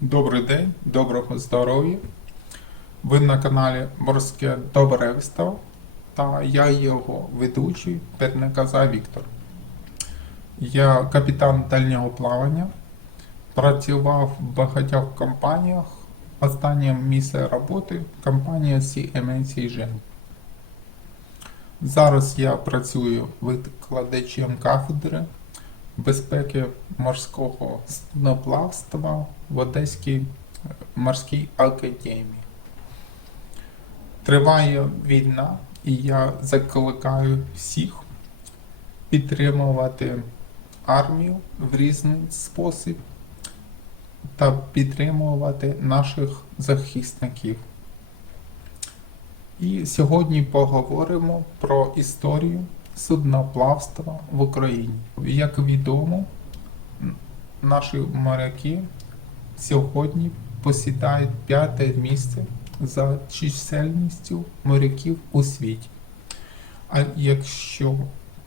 Добрий день, доброго здоров'я. Ви на каналі Морське Добревство та я його ведучий Пернаказа Віктор. Я капітан дальнього плавання, працював в багатьох компаніях. Останнє місце роботи компанія CMNCG. Зараз я працюю викладачем кафедри безпеки морського судноплавства в Одеській е, морській академії. Триває війна, і я закликаю всіх підтримувати армію в різний спосіб та підтримувати наших захисників. І сьогодні поговоримо про історію судноплавства в Україні. Як відомо, наші моряки сьогодні посідають п'яте місце за чисельністю моряків у світі. А якщо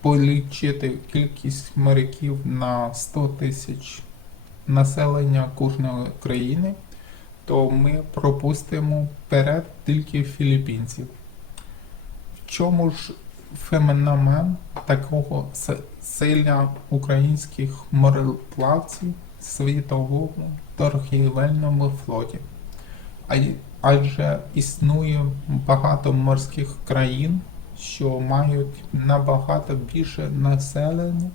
полічити кількість моряків на 100 тисяч населення кожної країни, то ми пропустимо вперед тільки філіппінців. В чому ж феномен такого с- українських мореплавців в світовому торгівельному флоті? Адже існує багато морських країн, що мають набагато більше населення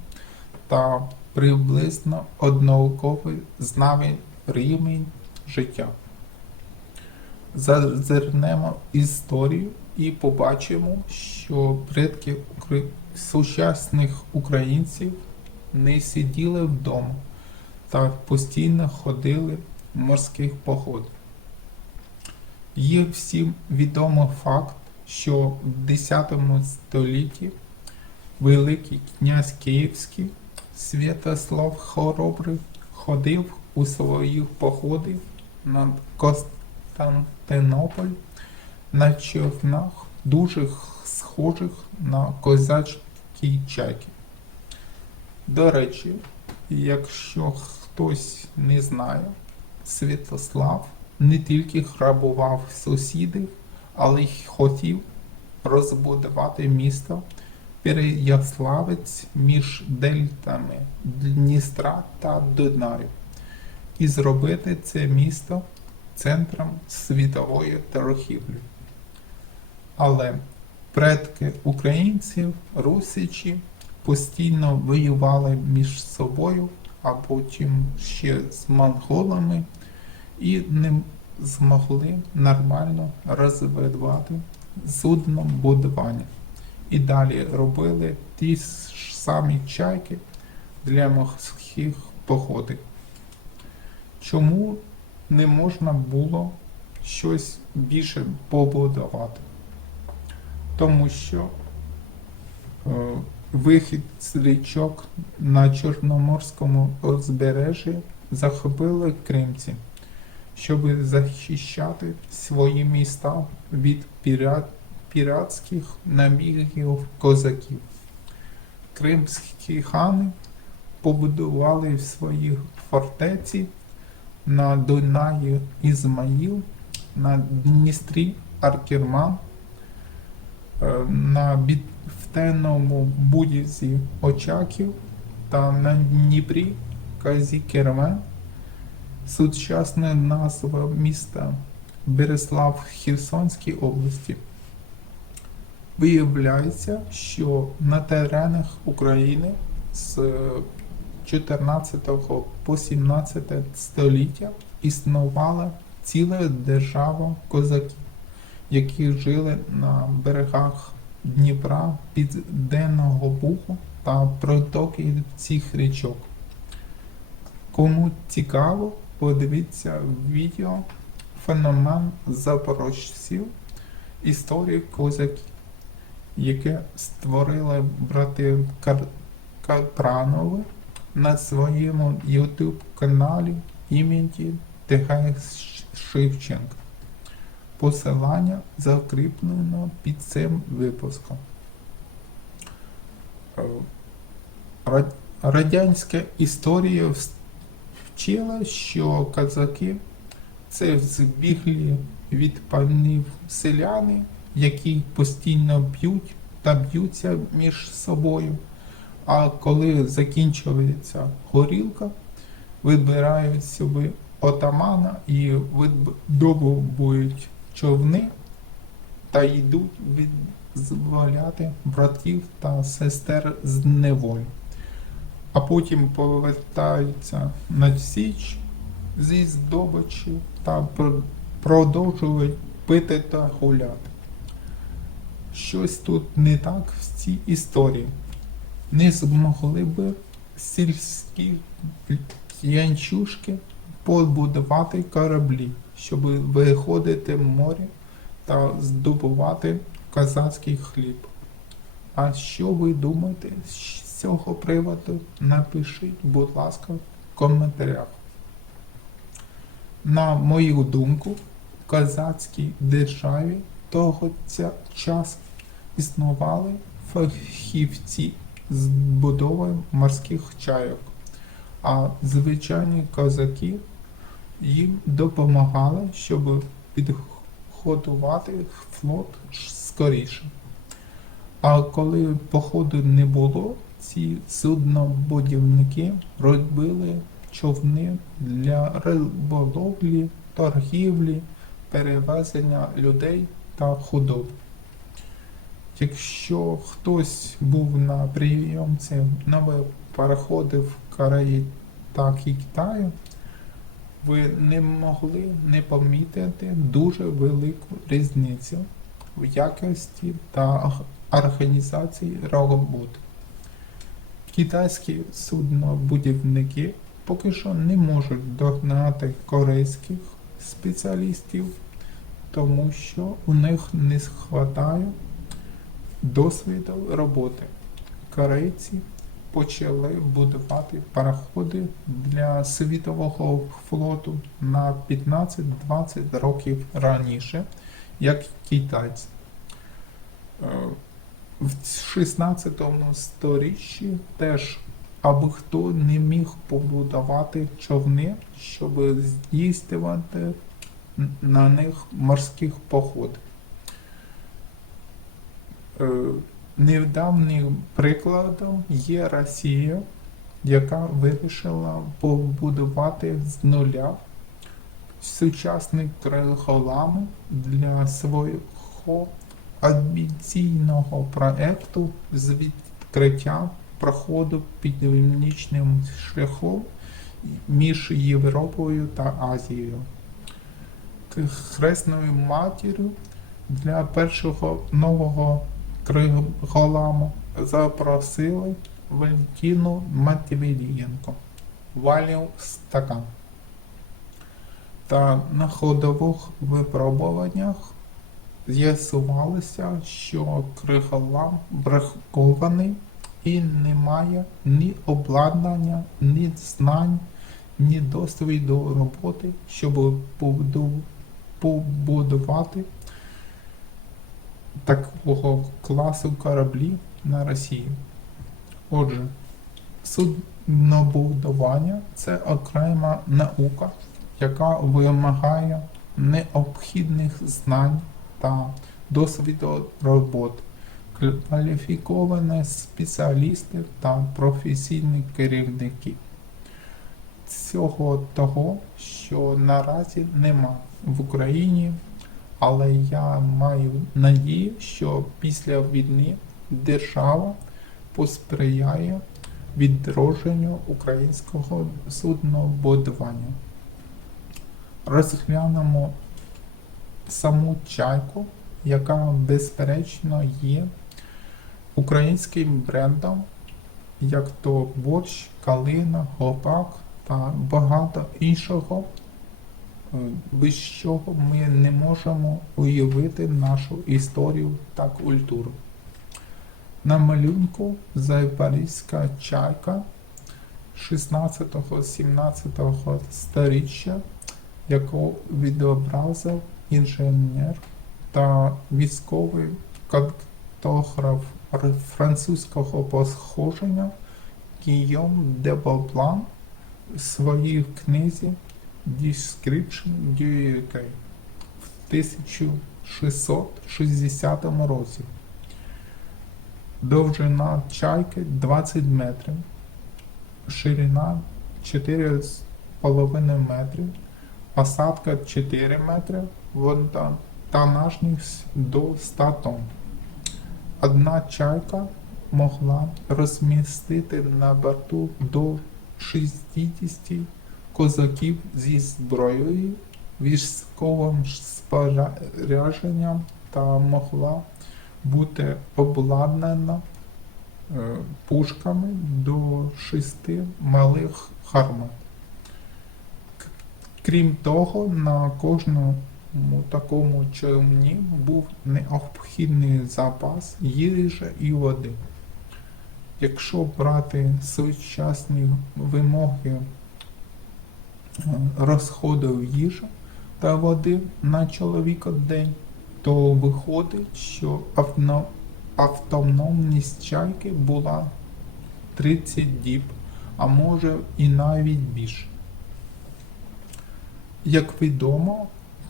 та приблизно однаковий з нами рівень життя. Зазирнемо історію і побачимо, що предки сучасних українців не сиділи вдома та постійно ходили в морських походах. Є всім відомий факт, що в X столітті Великий князь Київський Святослав Хоробрий ходив у своїх походах на Константинополь на човнах, дуже схожих на козацькі чайки. До речі, якщо хтось не знає, Святослав не тільки грабував сусідів, але й хотів розбудувати місто Переяславець між дельтами Дністра та Дунаю і зробити це місто центром світової торгівлі. Але предки українців, русичі постійно воювали між собою, а потім ще з монголами і не змогли нормально розвивати суднобудування. І далі робили ті ж самі чайки для морських походів. Чому не можна було щось більше побудувати? Тому що е, вихід з річок на Чорноморському узбережжі захопили кримці, щоб захищати свої міста від пірат, піратських набігів козаків. Кримські хани побудували свої фортеці на Дунаї Ізмаїл, на Дністрі Аркерман, е, на Бітфтеному Будязі Очаків та на Дніпрі Казікермен. Сучасна назва міста Береслав Херсонській області. Виявляється, що на теренах України з 14 по 17 століття існувала ціла держава козаків, які жили на берегах Дніпра, Південного Бугу та протоки цих річок. Кому цікаво, подивіться відео Феномен запорожців історії козаків, яке створили брати Кар... Капранови на своєму YouTube каналі імені ТГ Шевченка. посилання закріплено під цим випуском. Е, Радянська історія вчила, що казаки це збіглі від панів селяни, які постійно б'ють та б'ються між собою. А коли закінчується горілка, вибирають собі отамана і видобують човни та йдуть відзволяти братів та сестер з неволі. А потім повертаються на січ зі здобичі та продовжують пити та гуляти. Щось тут не так в цій історії. Не змогли би сільські янчушки побудувати кораблі, щоб виходити в море та здобувати козацький хліб. А що ви думаєте з цього приводу? Напишіть, будь ласка, в коментарях. На мою думку, в козацькій державі того ця часу існували фахівці з будови морських чайок, а звичайні козаки їм допомагали, щоб підготувати флот скоріше. А коли походу не було, ці суднобудівники робили човни для риболовлі, торгівлі, перевезення людей та худоби. Якщо хтось був на прийомці нових пароходів в Кореї та Китаю, ви не могли не помітити дуже велику різницю в якості та організації роботи. Китайські суднобудівники поки що не можуть догнати корейських спеціалістів, тому що у них не вистачає досвіду роботи. Корейці почали будувати пароходи для світового флоту на 15-20 років раніше, як китайці. Е, В 16 сторіччі теж аби хто не міг побудувати човни, щоб здійснювати на них морських поход. Е, Невдавнім прикладом є Росія, яка вирішила побудувати з нуля сучасний крилголам для свого амбіційного проекту з відкриття проходу північним шляхом між Європою та Азією. Хресною матір'ю для першого нового криголаму запросили Валентину Матвієнко, валів стакан. Та на ходових випробуваннях з'ясувалося, що криголам бракований і не має ні обладнання, ні знань, ні досвіду роботи, щоб побудувати такого класу кораблів на Росії. Отже, суднобудування це окрема наука, яка вимагає необхідних знань та досвіду роботи, кваліфіковані спеціалісти та професійні керівники. Цього того, що наразі нема в Україні, але я маю надію, що після війни держава посприяє відродженню українського суднобудування. Розглянемо саму чайку, яка безперечно є українським брендом, як то борщ, калина, гопак та багато іншого, без чого ми не можемо уявити нашу історію та культуру. На малюнку Запорізька чайка 16-17 сторіччя, яку відобразив інженер та військовий картограф французького походження Гійом де Боплан в своїй книзі Description UK в 1660 році. Довжина чайки 20 метрів, ширина 4,5 метрів, посадка 4 метри, вода тонажність до 100 тонн. Одна чайка могла розмістити на борту до 60 козаків зі зброєю, військовим спорядженням та могла бути обладнана е, пушками до шести малих гармат. Крім того, на кожному такому човні був необхідний запас їжі і води. Якщо брати сучасні вимоги розходу їжі та води на чоловіка день, то виходить, що автономність чайки була 30 діб, а може і навіть більше. Як відомо,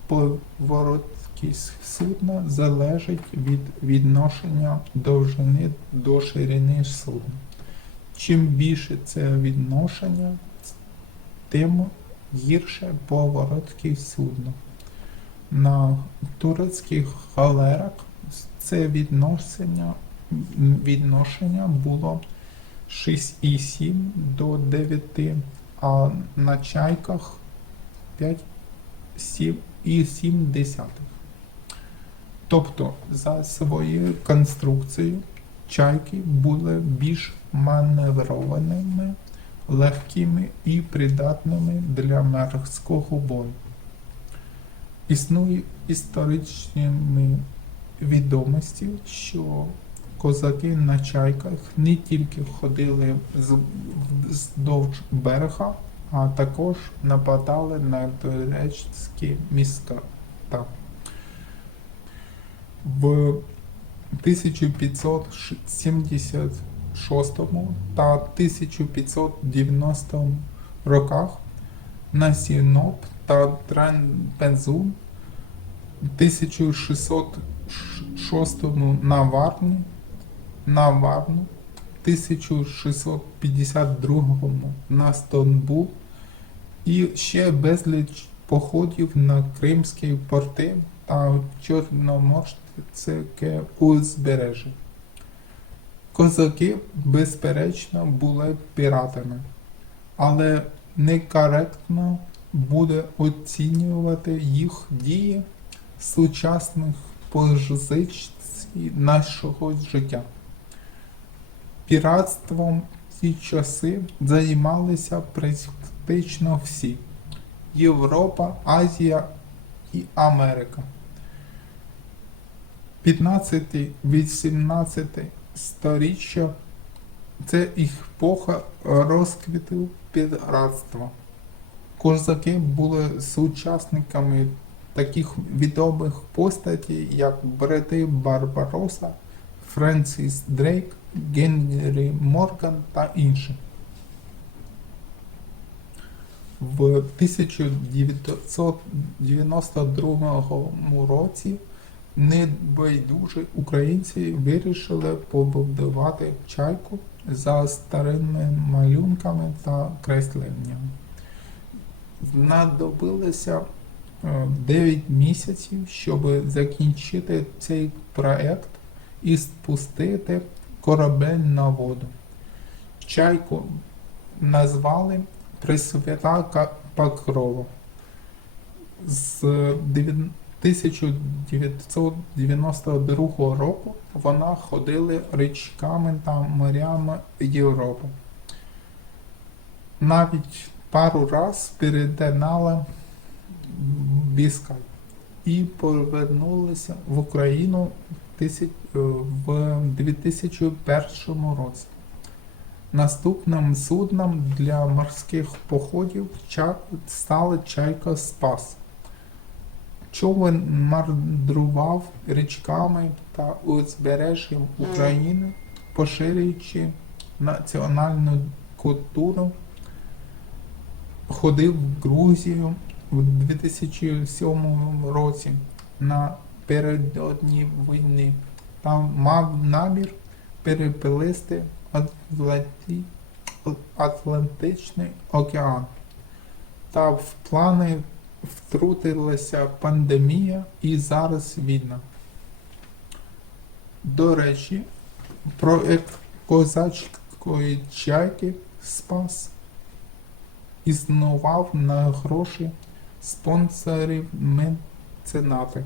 повороткість судна залежить від відношення довжини до ширини судна. Чим більше це відношення, тим гірше повороткість судна. На турецьких галерах це відношення, відношення було 6,7 до 9, а на чайках 5,7. Тобто, за своєю конструкцією чайки були більш маневрованими, легкими і придатними для морського бою. Існує історичні відомості, що козаки на чайках не тільки ходили вздовж берега, а також нападали на турецькі міста. В 1576 та 1590 роках на Сіноп та Тренпензу 1606 на Варні, на Варну, 1652 на Стамбул і ще безліч походів на Кримські порти та Чорноморське узбережжя. Козаки, безперечно, були піратами, але некоректно буде оцінювати їх дії сучасних позицій нашого життя. Піратством в ці часи займалися практично всі Європа, Азія і Америка. 15-18 сторіччя це епоха розквіту піратства. Козаки були сучасниками таких відомих постатей, як брати Барбароса, Френсіс Дрейк, Генрі Морган та інші. В 1992 році небайдужі українці вирішили побудувати чайку за старими малюнками та кресленнями. Знадобилося е, 9 місяців, щоб закінчити цей проект і спустити корабель на воду. Чайку назвали Пресвята Покрова. З дев'ян- 1992 року вона ходила річками та морями Європи. Навіть пару раз перетинала Біскай і повернулася в Україну е, в 2001 році. Наступним судном для морських походів стала чайка Спас. Човен мандрував річками та узбережжям України, поширюючи національну культуру, ходив в Грузію в 2007 році напередодні війни та мав намір переплисти Атланті- Атлантичний океан. Та в плани втрутилася пандемія і зараз війна. До речі, проект козацької чайки Спас існував на гроші спонсорів меценати.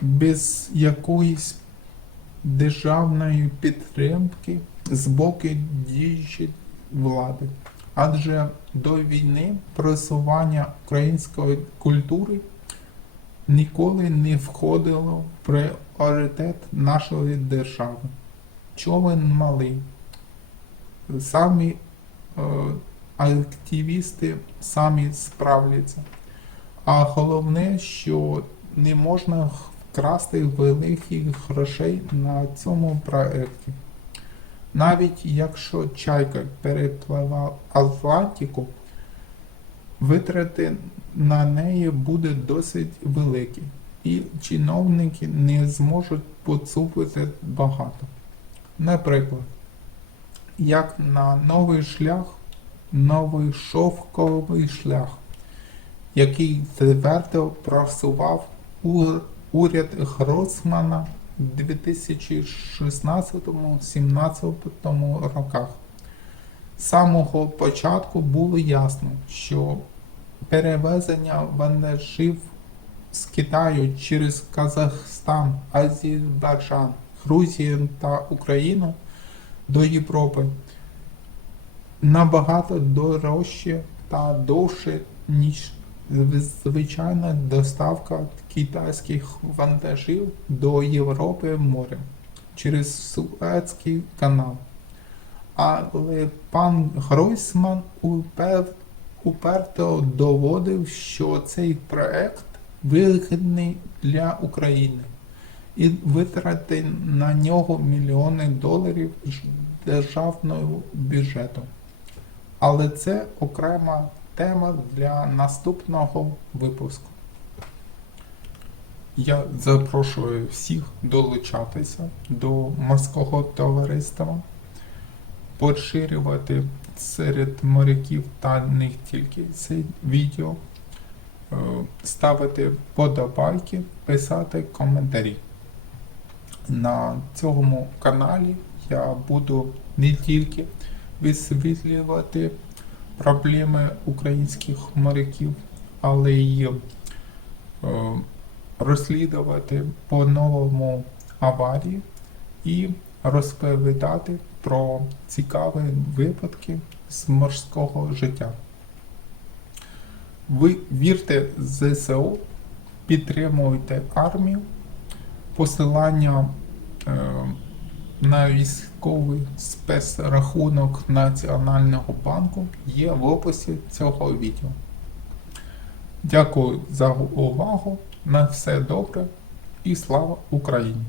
Без якоїсь державної підтримки з боку діючої влади. Адже до війни просування української культури ніколи не входило в пріоритет нашої держави. Човен малий. Самі е, активісти самі справляться. А головне, що не можна вкрасти великих грошей на цьому проєкті. Навіть якщо чайка перепливе Атлантику, витрати на неї буде досить великі, і чиновники не зможуть поцупити багато. Наприклад, як на новий шлях, новий шовковий шлях, який твердо просував уряд Гройсмана в 2016-17 роках. З самого початку було ясно, що перевезення вантажів з Китаю через Казахстан, Азербайджан, Грузію та Україну до Європи набагато дорожче та довше, ніж звичайна доставка китайських вантажів до Європи морем через Суецький канал. Але пан Гройсман уперто доводив, що цей проект вигідний для України і витрати на нього мільйони доларів державного бюджету. Але це окрема тема для наступного випуску. Я запрошую всіх долучатися до морського товариства, поширювати серед моряків та не тільки це відео, е, ставити подобайки, писати коментарі. На цьому каналі я буду не тільки висвітлювати проблеми українських моряків, але й е, розслідувати по-новому аварії і розповідати про цікаві випадки з морського життя. Ви вірте ЗСУ, підтримуйте армію, посилання е, на військовий спецрахунок Національного банку є в описі цього відео. Дякую за увагу. На все добре і слава Україні!